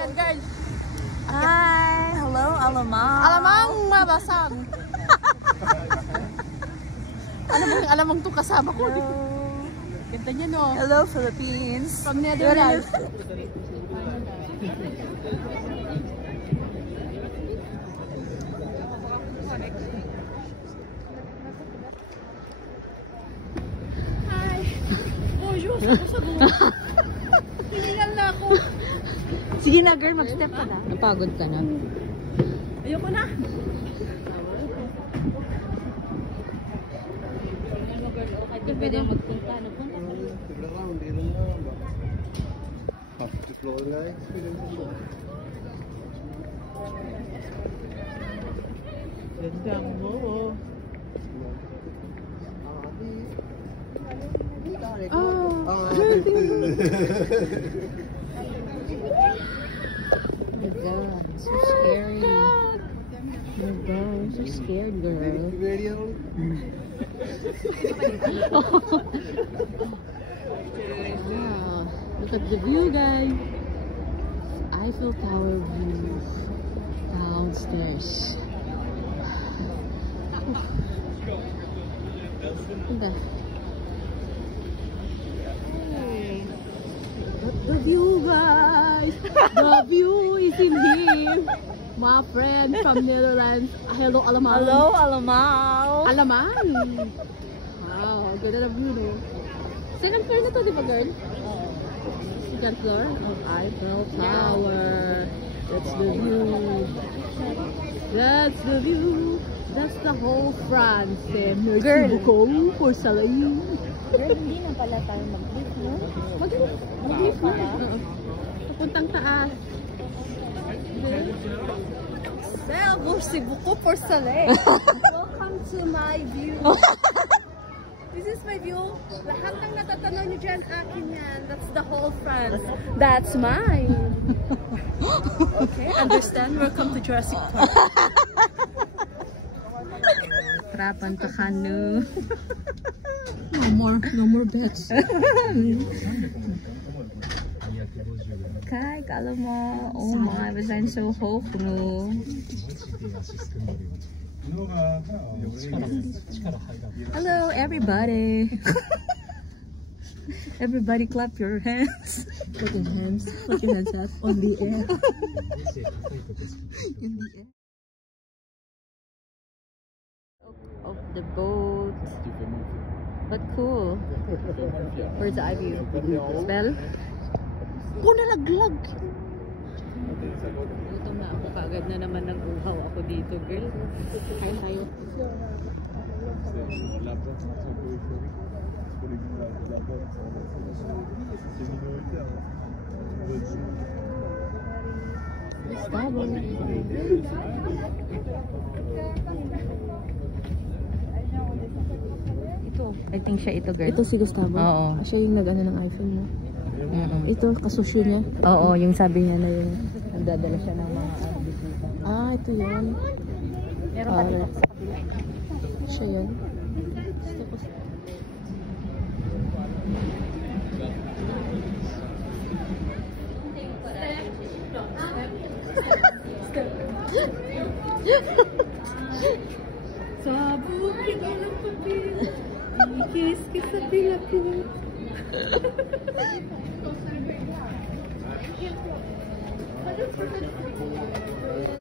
Yan, girl. Hi! Hello, alamang! Alamang mabasang. Alam mong itong kasama ko. Ganda niya, no? Hello, Philippines! From Netherlands. Hi! Bonjour! Hinigal na ako. Sige na, girl. Mag-step ka na. Napagod ka na. Ayoko na. Hindi pwede magpunta. Napunta ka. Ganda mo. Oh my God, so scary. Oh my God, I'm so scared, girl. Wow, look at the view, guys. Eiffel Tower view downstairs. Ganda. The view, guys. The view is in here. My friend from Netherlands. Hello, alamang. Hello, alamang! Alamang. Wow, ganda na view, no? Second floor na to, di ba, girl? Second floor of Eiffel Tower. That's the view. That's the view. That's the whole France. Girl. For Salayu. Girl, hindi na pala tayo mag-lift, no? Mag-lift na. Papuntang taas. Merci beaucoup pour soleil. Welcome to my view. This is my view. Lahat ng natatanaw niyo dyan, akin yan. That's the whole France. That's mine. Okay, understand? Welcome to Jurassic Park. Trapan to canoe. No more bets. Kai, kala mo. Oh my, was I'm so hopeful. Hello, everybody. Everybody clap your hands. Put your hands up on the air. In the air. Of the boat. But cool. Where's the eye view? Smell? Oh, nalaglag! Gutom na ako. Kagad na naman nag-uhaw ako dito, girl. Kain tayo. Gustavo. Ito. I think siya ito, girl. Ito si Gustavo? Oo. Siya yung nag-ano ng iPhone mo. Ito, kasusyo niya. Oo, yung sabi niya na yung nagdadala siya ng mga bisita. Ah, ito yun. Meron pa dito. Siya yun. Sa bukid ng pagpili, ikinis ka sa pila-pila.